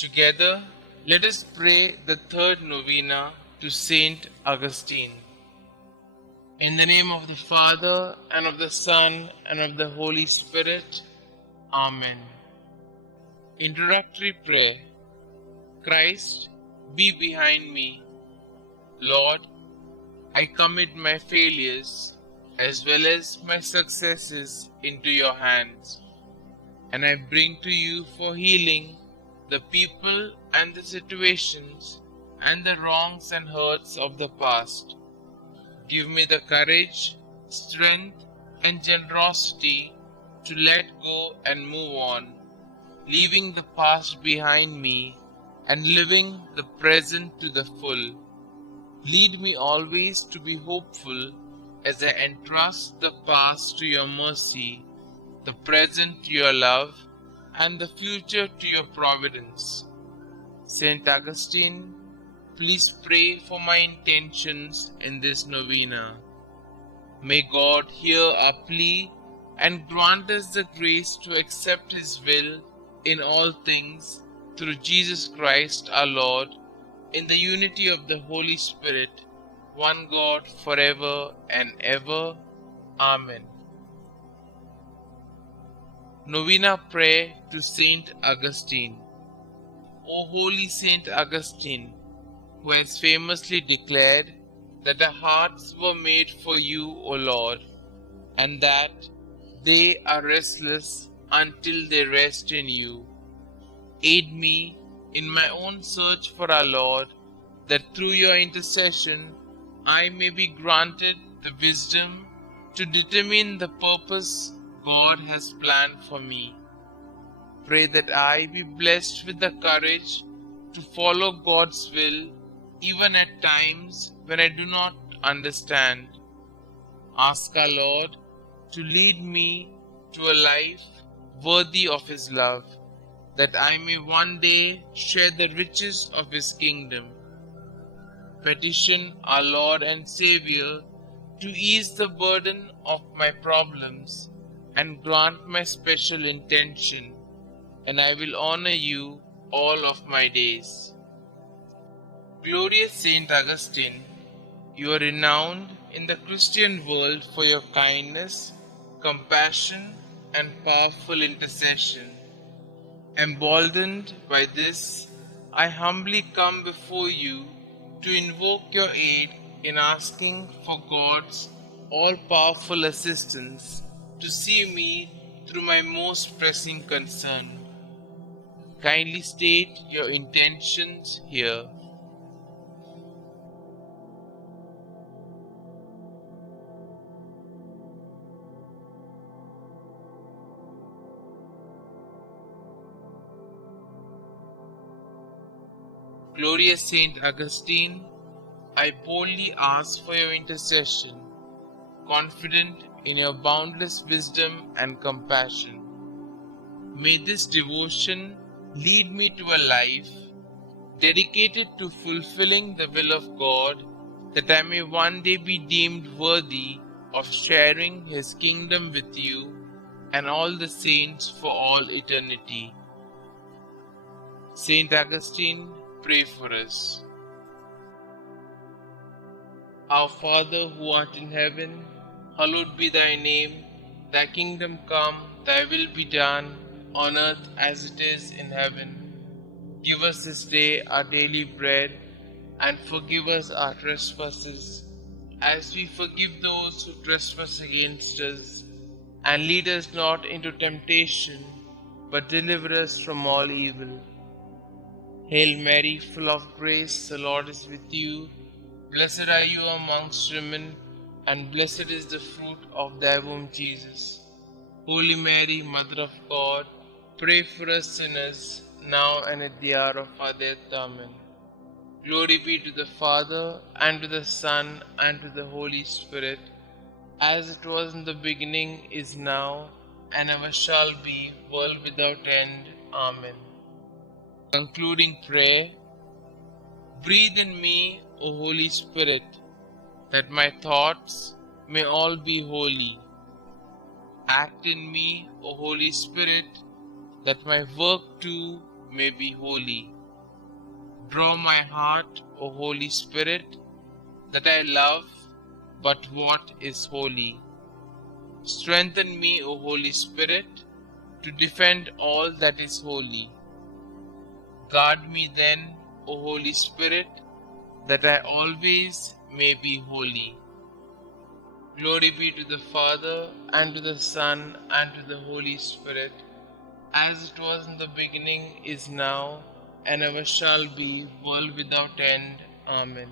Together, let us pray the third novena to St Augustine. In the name of the Father, and of the Son, and of the Holy Spirit. Amen. Introductory Prayer. Christ, be behind me. Lord, I commit my failures as well as my successes into your hands, and I bring to you for healing the people and the situations and the wrongs and hurts of the past. Give me the courage, strength, and generosity to let go and move on, leaving the past behind me and living the present to the full. Lead me always to be hopeful as I entrust the past to your mercy, the present to your love, and the future to your providence. St. Augustine, please pray for my intentions in this novena. May God hear our plea and grant us the grace to accept His will in all things through Jesus Christ our Lord, in the unity of the Holy Spirit, one God forever and ever. Amen. Novena Prayer to St Augustine. O holy St Augustine, who has famously declared that our hearts were made for you, O Lord, and that they are restless until they rest in you. Aid me in my own search for our Lord, that through your intercession I may be granted the wisdom to determine the purpose God has planned for me. Pray that I be blessed with the courage to follow God's will even at times when I do not understand. Ask our Lord to lead me to a life worthy of His love, that I may one day share the riches of His kingdom. Petition our Lord and Xavier to ease the burden of my problems and grant my special intention, and I will honor you all of my days. Glorious Saint Augustine, you are renowned in the Christian world for your kindness, compassion, and powerful intercession. Emboldened by this, I humbly come before you to invoke your aid in asking for God's all-powerful assistance to see me through my most pressing concern. Kindly state your intentions here. Glorious Saint Augustine, I boldly ask for your intercession, confident in your boundless wisdom and compassion. May this devotion lead me to a life dedicated to fulfilling the will of God, that I may one day be deemed worthy of sharing His kingdom with you and all the saints for all eternity. Saint Augustine, pray for us. Our Father who art in heaven, hallowed be thy name. Thy kingdom come, thy will be done, on earth as it is in heaven. Give us this day our daily bread, and forgive us our trespasses, as we forgive those who trespass against us. And lead us not into temptation, but deliver us from all evil. Hail Mary, full of grace, the Lord is with you. Blessed are you amongst women, and blessed is the fruit of thy womb, Jesus. Holy Mary, Mother of God, pray for us sinners, now and at the hour of our death. Amen. Glory be to the Father, and to the Son, and to the Holy Spirit, as it was in the beginning, is now, and ever shall be, world without end. Amen. Concluding prayer. Breathe in me, O Holy Spirit, that my thoughts may all be holy. Act in me, O Holy Spirit, that my work too may be holy. Draw my heart, O Holy Spirit, that I love but what is holy. Strengthen me, O Holy Spirit, to defend all that is holy. Guard me then, O Holy Spirit, that I always may be holy. Glory be to the Father, and to the Son, and to the Holy Spirit, as it was in the beginning, is now, and ever shall be, world without end. Amen.